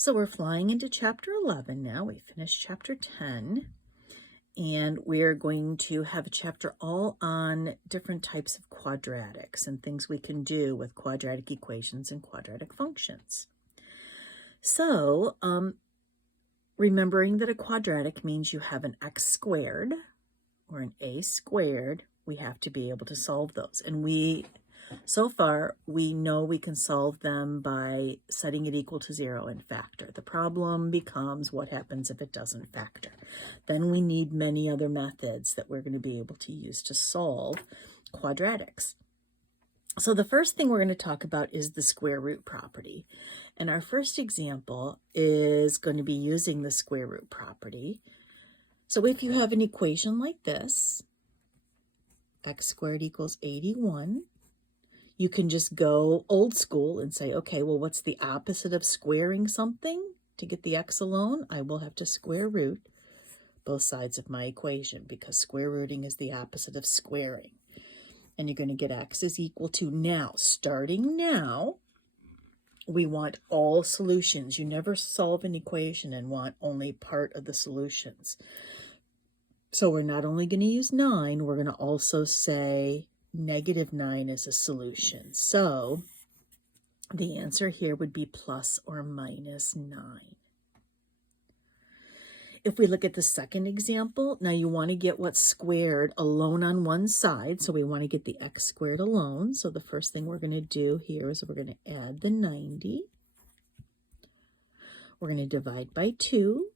So we're flying into chapter 11 now. We finished chapter 10, and we're going to have a chapter all on different types of quadratics and things we can do with quadratic equations and quadratic functions. So, remembering that a quadratic means you have an x squared or an a squared, we have to be able to solve those. And so far, we know we can solve them by setting it equal to 0 and factor. The problem becomes what happens if it doesn't factor. Then we need many other methods that we're going to be able to use to solve quadratics. So the first thing we're going to talk about is the square root property. And our first example is going to be using the square root property. So if you have an equation like this, x squared equals 81, you can just go old school and say, okay, well, what's the opposite of squaring something? To get the x alone, I will have to square root both sides of my equation because square rooting is the opposite of squaring. And you're going to get x is equal to now. Starting now, we want all solutions. You never solve an equation and want only part of the solutions. So we're not only going to use 9, we're going to also say -9 is a solution. So the answer here would be plus or minus 9. If we look at the second example, now you want to get what's squared alone on one side. So we want to get the x squared alone. So the first thing we're going to do here is we're going to add the 90. We're going to divide by 2.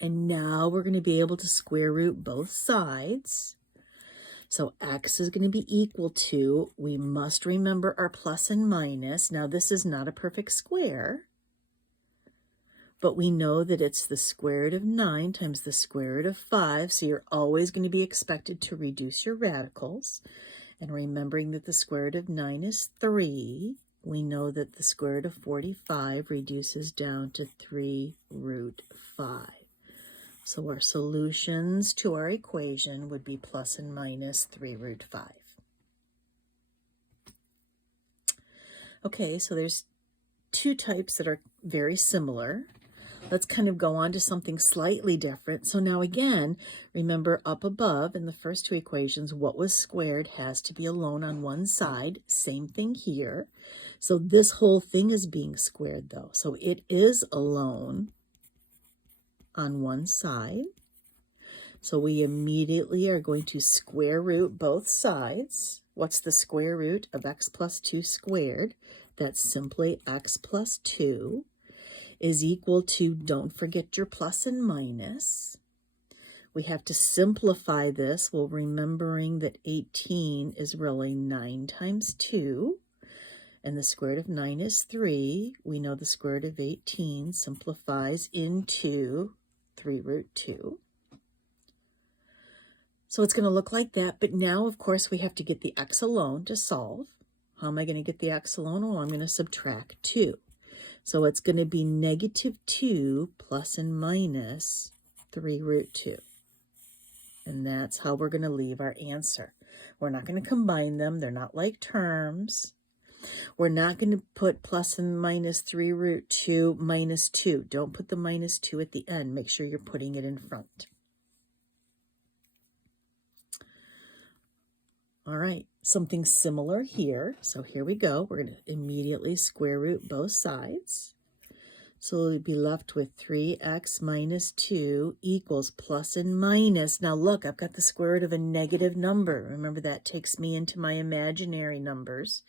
And now we're going to be able to square root both sides. So x is going to be equal to, we must remember our plus and minus. Now this is not a perfect square, but we know that it's the square root of 9 times the square root of 5. So you're always going to be expected to reduce your radicals. And remembering that the square root of 9 is 3, we know that the square root of 45 reduces down to 3 root 5. So our solutions to our equation would be plus and minus 3 root 5. Okay, so there's two types that are very similar. Let's kind of go on to something slightly different. So now again, remember up above in the first two equations, what was squared has to be alone on one side. Same thing here. So this whole thing is being squared though. So it is alone on one side. So we immediately are going to square root both sides. What's the square root of x plus 2 squared? That's simply x plus 2 is equal to, don't forget your plus and minus. We have to simplify this while remembering that 18 is really 9 times 2. And the square root of 9 is 3. We know the square root of 18 simplifies into 3 root 2. So it's going to look like that. But now, of course, we have to get the x alone to solve. How am I going to get the x alone? Well, I'm going to subtract 2. So it's going to be -2 plus and minus 3 root 2. And that's how we're going to leave our answer. We're not going to combine them. They're not like terms. We're not going to put plus and minus 3 root 2 minus 2. Don't put the minus 2 at the end. Make sure you're putting it in front. All right, something similar here. So here we go. We're going to immediately square root both sides. So we'll be left with 3x minus 2 equals plus and minus. Now look, I've got the square root of a negative number. Remember, that takes me into my imaginary numbers.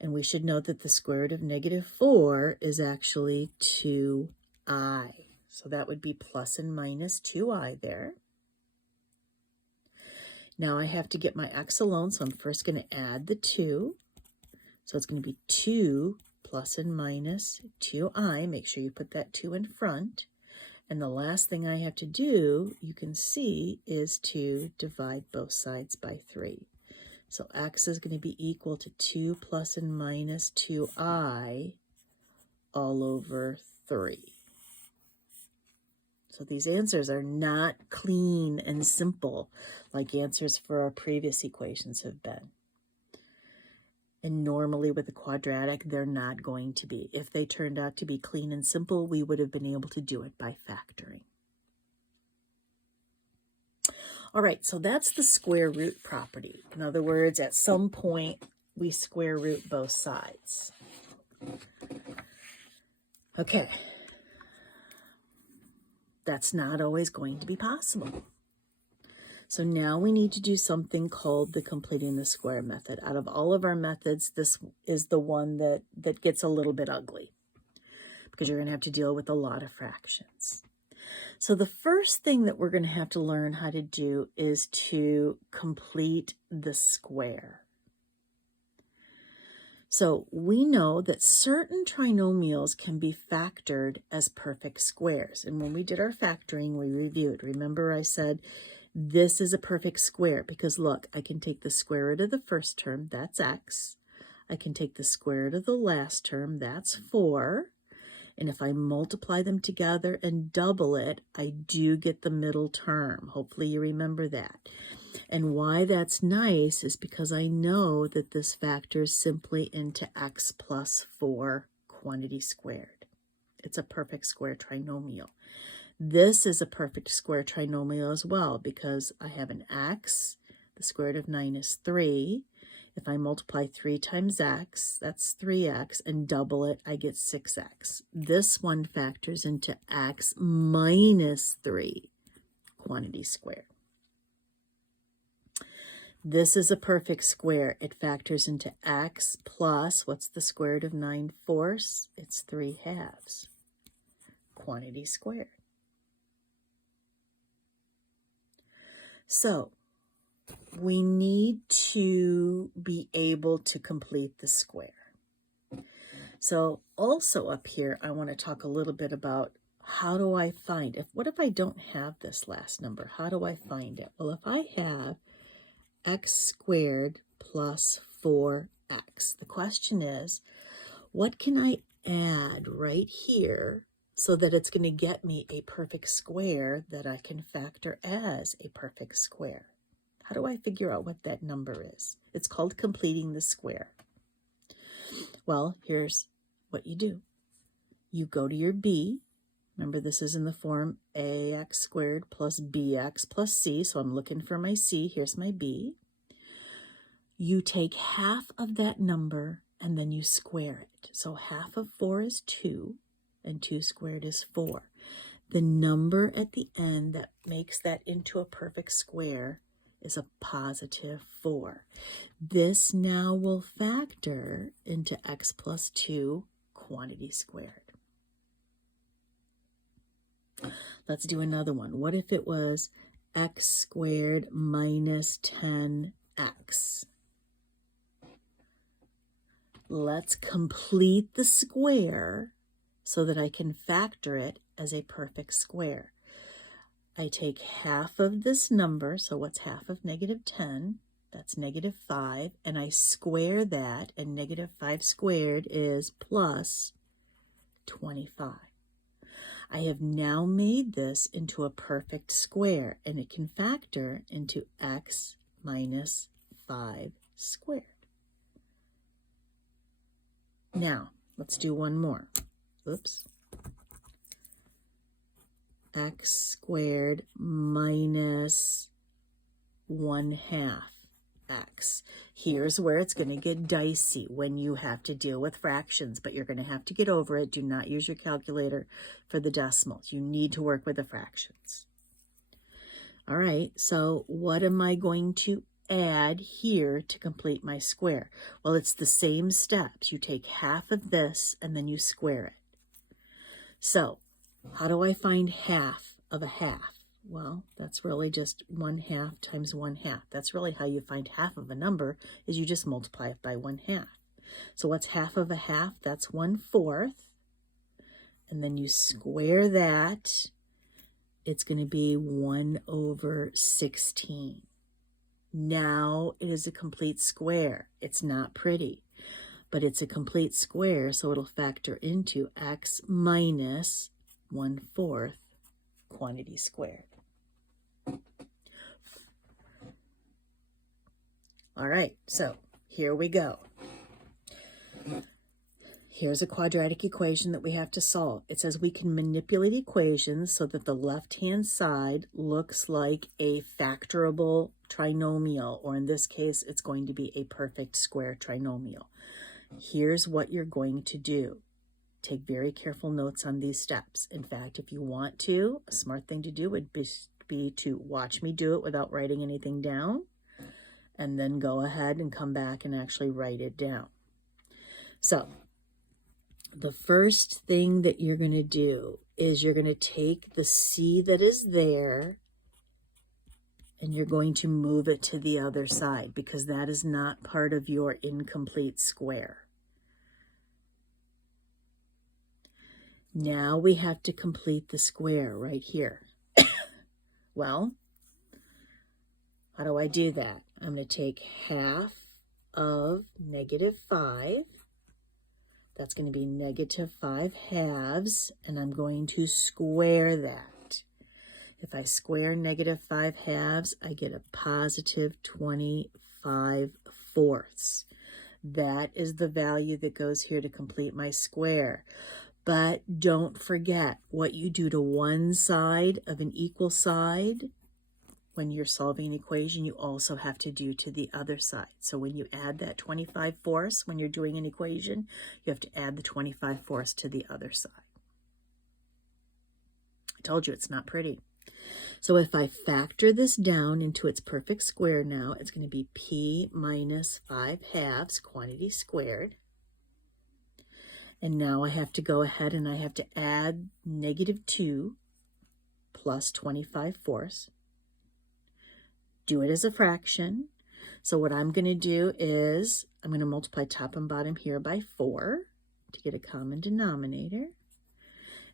And we should note that the square root of -4 is actually 2i. So that would be plus and minus 2i there. Now I have to get my x alone, so I'm first going to add the 2. So it's going to be 2 plus and minus 2i. Make sure you put that 2 in front. And the last thing I have to do, you can see, is to divide both sides by 3. So x is going to be equal to 2 plus and minus 2i all over 3. So these answers are not clean and simple like answers for our previous equations have been. And normally with a quadratic, they're not going to be. If they turned out to be clean and simple, we would have been able to do it by factoring. All right, so that's the square root property. In other words, at some point, we square root both sides. Okay. That's not always going to be possible. So now we need to do something called the completing the square method. Out of all of our methods, this is the one that gets a little bit ugly because you're going to have to deal with a lot of fractions. So the first thing that we're going to have to learn how to do is to complete the square. So we know that certain trinomials can be factored as perfect squares. And when we did our factoring, we reviewed. Remember I said this is a perfect square because look, I can take the square root of the first term, that's x. I can take the square root of the last term, that's 4. And if I multiply them together and double it, I do get the middle term. Hopefully you remember that. And why that's nice is because I know that this factors simply into x plus 4 quantity squared. It's a perfect square trinomial. This is a perfect square trinomial as well because I have an x, the square root of 9 is 3. If I multiply 3 times x, that's 3x, and double it, I get 6x. This one factors into x minus 3 quantity squared. This is a perfect square. It factors into x plus, what's the square root of 9/4? It's 3/2 quantity squared. So we need to be able to complete the square. So also up here, I want to talk a little bit about how do I find, what if I don't have this last number? How do I find it? Well, if I have x squared plus 4x, the question is, what can I add right here so that it's going to get me a perfect square that I can factor as a perfect square? How do I figure out what that number is? It's called completing the square. Well, here's what you do. You go to your b. Remember, this is in the form ax squared plus bx plus c. So I'm looking for my c. Here's my b. You take half of that number and then you square it. So half of 4 is 2 and 2 squared is 4. The number at the end that makes that into a perfect square is a positive 4. This now will factor into x plus 2 quantity squared. Let's do another one. What if it was x squared minus 10x? Let's complete the square so that I can factor it as a perfect square. I take half of this number, so what's half of negative 10? That's negative 5, and I square that, and negative 5 squared is plus 25. I have now made this into a perfect square, and it can factor into x minus 5 squared. Now, let's do one more. Oops. X squared minus 1/2 x. Here's where it's going to get dicey when you have to deal with fractions, but you're going to have to get over it. Do not use your calculator for the decimals. You need to work with the fractions. All right, so what am I going to add here to complete my square? Well, it's the same steps. You take half of this and then you square it. So how do I find half of a half? Well, that's really just 1/2 times 1/2. That's really how you find half of a number, is you just multiply it by 1/2. So what's half of a half? That's 1/4. And then you square that. It's going to be 1/16. Now it is a complete square. It's not pretty, but it's a complete square, so it'll factor into x minus 1/4 quantity squared. All right, so here we go. Here's a quadratic equation that we have to solve. It says we can manipulate equations so that the left-hand side looks like a factorable trinomial, or in this case, it's going to be a perfect square trinomial. Here's what you're going to do. Take very careful notes on these steps. In fact, if you want to, a smart thing to do would be to watch me do it without writing anything down, and then go ahead and come back and actually write it down. So, the first thing that you're going to do is you're going to take the C that is there and you're going to move it to the other side because that is not part of your incomplete square. Now we have to complete the square right here. Well, how do I do that? I'm going to take half of -5. That's going to be -5/2, and I'm going to square that. If I square -5/2, I get a positive 25/4. That is the value that goes here to complete my square. But don't forget, what you do to one side of an equal side when you're solving an equation, you also have to do to the other side. So when you add that 25/4 when you're doing an equation, you have to add the 25/4 to the other side. I told you it's not pretty. So if I factor this down into its perfect square now, it's going to be p minus 5/2 quantity squared. And now I have to go ahead and I have to add -2 plus 25/4. Do it as a fraction. So what I'm going to do is I'm going to multiply top and bottom here by 4 to get a common denominator.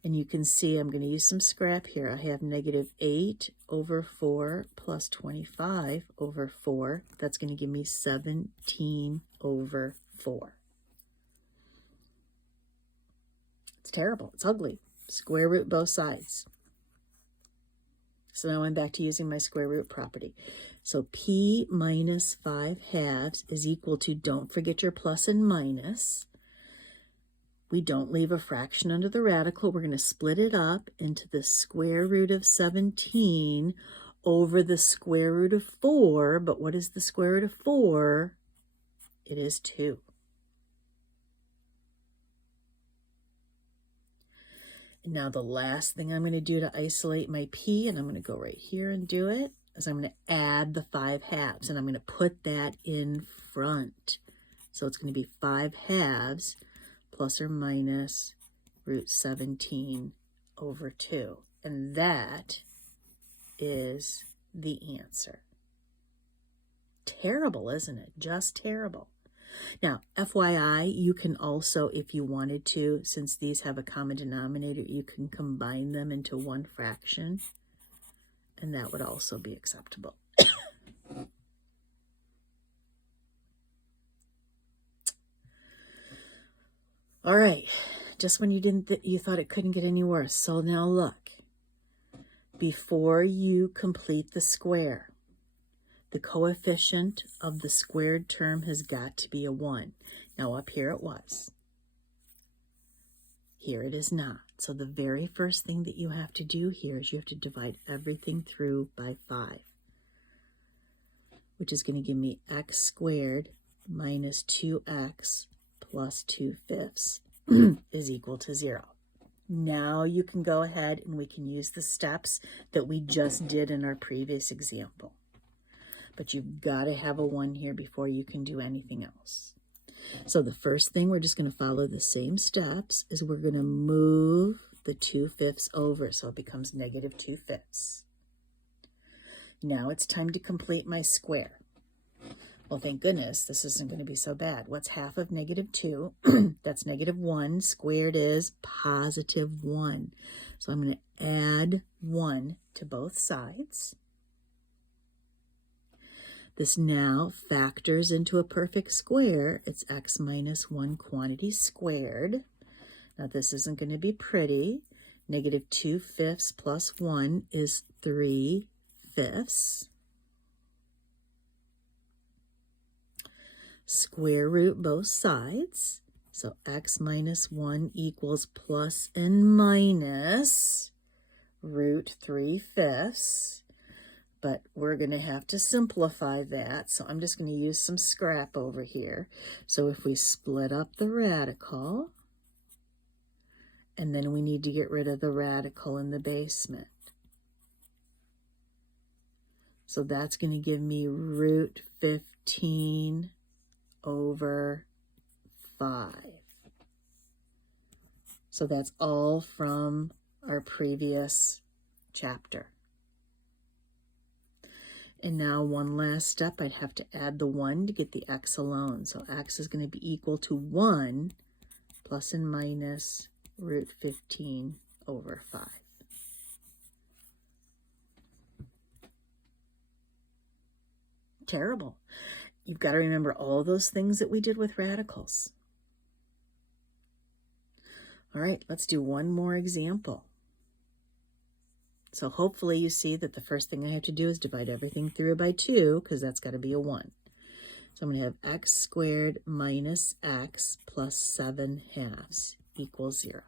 And you can see I'm going to use some scrap here. I have -8/4 plus 25/4. That's going to give me 17/4. It's terrible. It's ugly. Square root both sides. So now I'm back to using my square root property. So p minus 5/2 is equal to, don't forget your plus and minus. We don't leave a fraction under the radical. We're going to split it up into the square root of 17 over the square root of 4. But what is the square root of 4? It is 2. And now the last thing I'm going to do to isolate my p, and I'm going to go right here and do it, is I'm going to add the 5/2, and I'm going to put that in front. So it's going to be 5/2 plus or minus root 17/2. And that is the answer. Terrible, isn't it? Just terrible. Now, FYI, you can also, if you wanted to, since these have a common denominator, you can combine them into one fraction, and that would also be acceptable. All right, just when you thought it couldn't get any worse. So now look, before you complete the square, the coefficient of the squared term has got to be a 1. Now up here it was. Here it is not. So the very first thing that you have to do here is you have to divide everything through by 5, which is going to give me x squared minus 2x plus 2/5 is equal to 0. Now you can go ahead and we can use the steps that we just did in our previous example. But you've got to have a 1 here before you can do anything else. So the first thing, we're just going to follow the same steps, is we're going to move the 2/5 over, so it becomes -2/5. Now it's time to complete my square. Well, thank goodness, this isn't going to be so bad. What's half of -2? That's -1. Squared is +1. So I'm going to add 1 to both sides. This now factors into a perfect square. It's x minus 1 quantity squared. Now this isn't going to be pretty. -2/5 plus 1 is 3/5. Square root both sides. So x minus 1 equals plus and minus root 3/5. But we're going to have to simplify that. So I'm just going to use some scrap over here. So if we split up the radical, and then we need to get rid of the radical in the basement. So that's going to give me root 15 over 5. So that's all from our previous chapter. And now one last step, I'd have to add the 1 to get the x alone. So x is going to be equal to 1 plus and minus root 15 over 5. Terrible. You've got to remember all those things that we did with radicals. All right, let's do one more example. So hopefully you see that the first thing I have to do is divide everything through by 2, because that's got to be a 1. So I'm going to have x squared minus x plus 7/2 equals 0.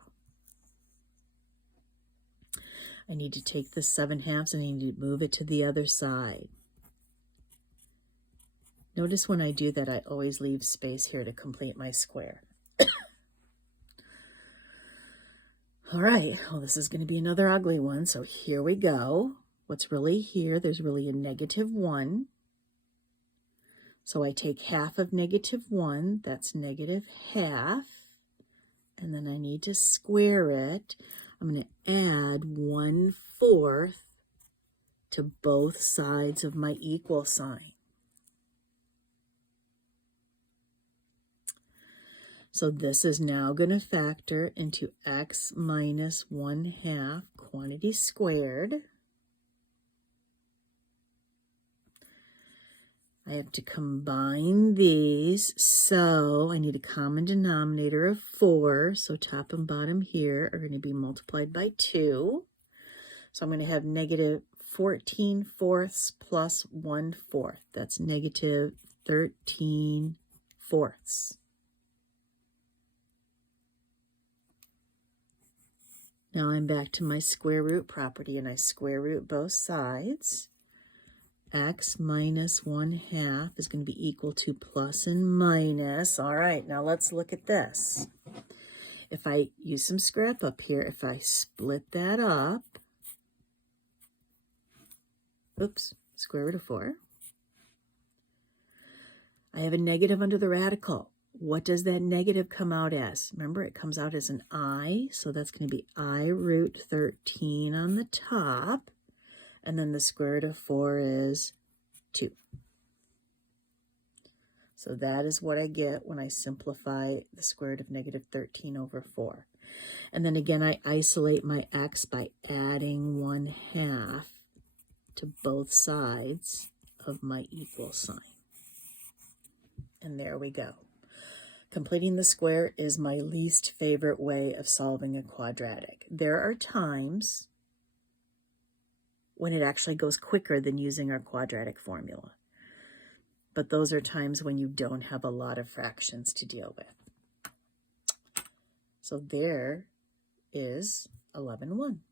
I need to take this 7/2 and I need to move it to the other side. Notice when I do that, I always leave space here to complete my square. All right, well, this is going to be another ugly one, so here we go. What's really here, there's really a -1. So I take half of -1, that's -1/2, and then I need to square it. I'm going to add 1/4 to both sides of my equal sign. So this is now going to factor into x minus 1/2 quantity squared. I have to combine these, so I need a common denominator of 4. So top and bottom here are going to be multiplied by 2. So I'm going to have -14/4 plus 1/4. That's -13/4. Now I'm back to my square root property, and I square root both sides. X minus 1/2 is going to be equal to plus and minus. All right, now let's look at this. If I use some scrap up here, if I split that up, oops, square root of 4, I have a negative under the radical. What does that negative come out as? Remember, it comes out as an I, so that's going to be I root 13 on the top, and then the square root of 4 is 2. So that is what I get when I simplify the square root of -13 over 4. And then again, I isolate my x by adding 1/2 to both sides of my equal sign. And there we go. Completing the square is my least favorite way of solving a quadratic. There are times when it actually goes quicker than using our quadratic formula. But those are times when you don't have a lot of fractions to deal with. So there is 11-1.